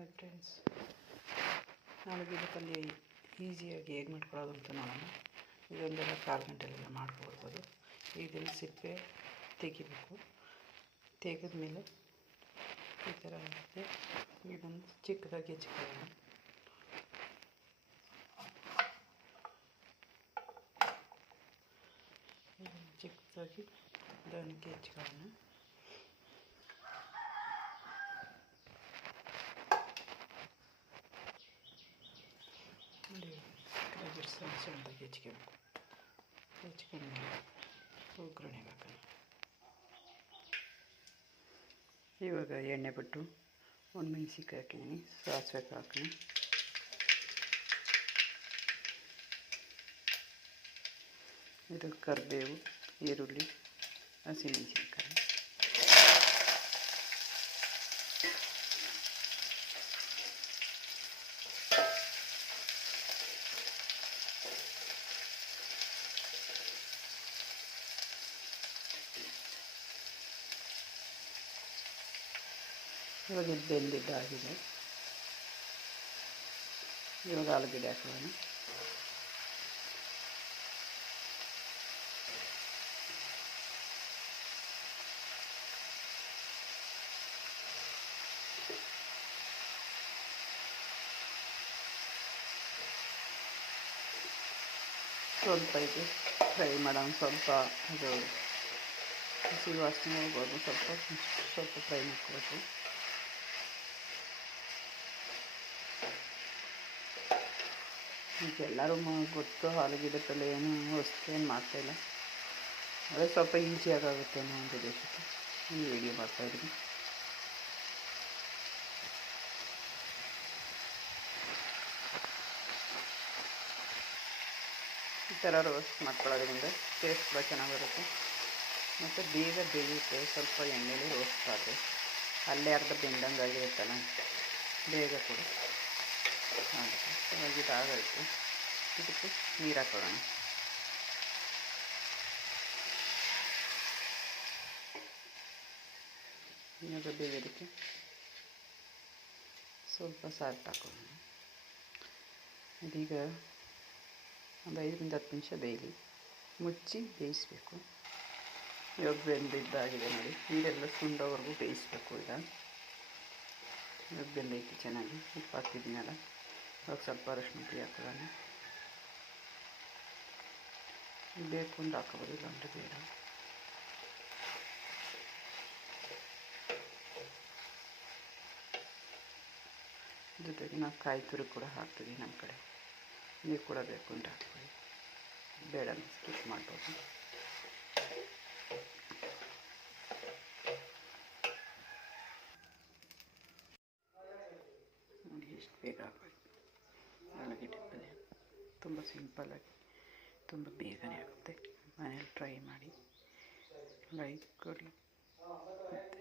Hi friends, ಆಲೂಗೆಡ್ಡೆ ಪಲ್ಯ ಈಸಿಯಾಗಿ ಹೇಗೆ ಮಾಡ್ಕೊಳ್ಳೋದು ಅಂತ ನೋಡೋಣ. ಇದೊಂದೆಲ್ಲ ಕಾಲು ಗಂಟೆಲೆಲ್ಲ ಮಾಡ್ಕೊಳ್ಬೋದು. ಇದನ್ನು ಸಿಪ್ಪೆ ತೆಗಿಬೇಕು. ತೆಗೆದ್ಮೇಲೆ ಈ ಥರ ಆಗುತ್ತೆ. ಇದನ್ನು ಚಿಕ್ಕದಾಗಿ ಹೆಚ್ಚಿಕೊಳ್ಳೋಣ. ಚಿಕ್ಕದಾಗಿ ಇದಕ್ಕೆ ಹೆಚ್ಚಿಕೊಳ್ಳೋಣ. ಸಣ್ಣದಾಗಿ ಹೆಚ್ಕೋಬೇಕು. ಹೆಚ್ಕೊಂಡು ಒಗ್ಗರಣೆಗೆ ಹಾಕೋಣ. ಇವಾಗ ಎಣ್ಣೆ ಬಿಟ್ಟು ಒಣಮೆಣ್ಸಿನ್ಕಾಯಿ ಹಾಕಿದ್ದೀನಿ, ಸಾಸಿವೆ ಹಾಕೋಣ. ಇದು ಕರಿಬೇವು, ಈರುಳ್ಳಿ, ಹಸಿಮೆಣಸಿನ್ಕಾಯಿ. ಇವಾಗ ಇದು ಬೆಂದಿದ್ದಾಗಿದೆ. ಇವಾಗ ಆಲೂಗೆಡ್ಡೆ ಹಾಕೋಣ. ಸ್ವಲ್ಪ ಇದು ಫ್ರೈ ಮಾಡೋಣ. ಸ್ವಲ್ಪ ಅದು ಹಸಿ ವಾಸನೆ ಹೋಗ್ಬೋದು. ಸ್ವಲ್ಪ ಫ್ರೈ ಮಾಡ್ಕೊಬೇಕು. ಈಗ ಎಲ್ಲರೂ ಗೊತ್ತು, ಆಲೂಗೆಡ್ಡೆ ಪಲ್ಯ ಏನು ಹೊಸ್ತು ಮಾಡ್ತಾಯಿಲ್ಲ. ಅದೇ ಸ್ವಲ್ಪ ಈಸಿಯಾಗುತ್ತೆ ಅನ್ನೋ ಒಂದು ಉದ್ದೇಶಕ್ಕೆ ಈ ವಿಡಿಯೋ ಮಾಡ್ತಾಯಿದ್ದೀನಿ. ಈ ಥರ ರೋಸ್ಟ್ ಮಾಡ್ಕೊಳ್ಳೋದ್ರಿಂದ ಟೇಸ್ಟ್ ಕೂಡ ಚೆನ್ನಾಗಿ ಬರುತ್ತೆ ಮತ್ತು ಬೇಗ ಬೇಯುತ್ತೆ. ಸ್ವಲ್ಪ ಎಣ್ಣೆಲಿ ರೋಸ್ಟ್ ಆದರೆ ಅಲ್ಲೇ ಅರ್ಧ ಬೆಂದಂಗೆ ಆಗಿರುತ್ತಲ್ಲ, ಬೇಗ ಕೂಡ ಆಗುತ್ತೆ. ಇವಾಗ ಇದಾಗೈತೆ. ಇದಕ್ಕೆ ನೀರು ಹಾಕೊಳ್ಳೋಣ. ಇವಾಗ ಬೇಯೋದಕ್ಕೆ ಸ್ವಲ್ಪ ಸಾಲ್ಟ್ ಹಾಕೊಳ್ಳೋಣ. ಇದೀಗ ಒಂದು 5ರಿಂದ 10 ನಿಮಿಷ ಬೇಯಲಿ. ಮುಚ್ಚಿ ಬೇಯಿಸಬೇಕು. ಇವಾಗ ಬೆಂದಿದ್ದಾಗಿದೆ ನೋಡಿ. ನೀರೆಲ್ಲ ಸುಂಡೋವರೆಗೂ ಬೇಯಿಸಬೇಕು. ಇವಾಗ ಬೆಂದೈತಿ ಚೆನ್ನಾಗಿ. ಉಪ್ಪು ಹಾಕಿದ್ದೀನಲ್ಲ, ಇವಾಗ ಸ್ವಲ್ಪ ಅರಶಿನ ಪುಡಿ ಹಾಕೊಳ್ಳೋಣ. ಬೇಕು ಅಂತ ಹಾಕೋಬೋದು, ಇಲ್ಲ ಅಂದರೆ ಬೇಡ. ಜೊತೆಗೆ ನಾವು ಕಾಯಿ ತುರಿ ಕೂಡ ಹಾಕ್ತೀವಿ ನಮ್ಮ ಕಡೆ. ನೀವು ಕೂಡ ಬೇಕು ಅಂತ ಹಾಕ್ತೀವಿ, ಬೇಡ ಸ್ಕಿಪ್ ಮಾಡ್ಬೋದು. ನೋಡಿ ಎಷ್ಟು ಬೇಗ ಆಗೋಯ್ತು ಆಲೂಗೆಡ್ಡೆ ಪಲ್ಯ. ತುಂಬ ಸಿಂಪಲ್ಲಾಗಿ, ತುಂಬ ಬೇಗನೆ ಆಗುತ್ತೆ. ಮನೇಲಿ ಟ್ರೈ ಮಾಡಿ, ಲೈಕ್ ಕೊಡಿ ಮತ್ತು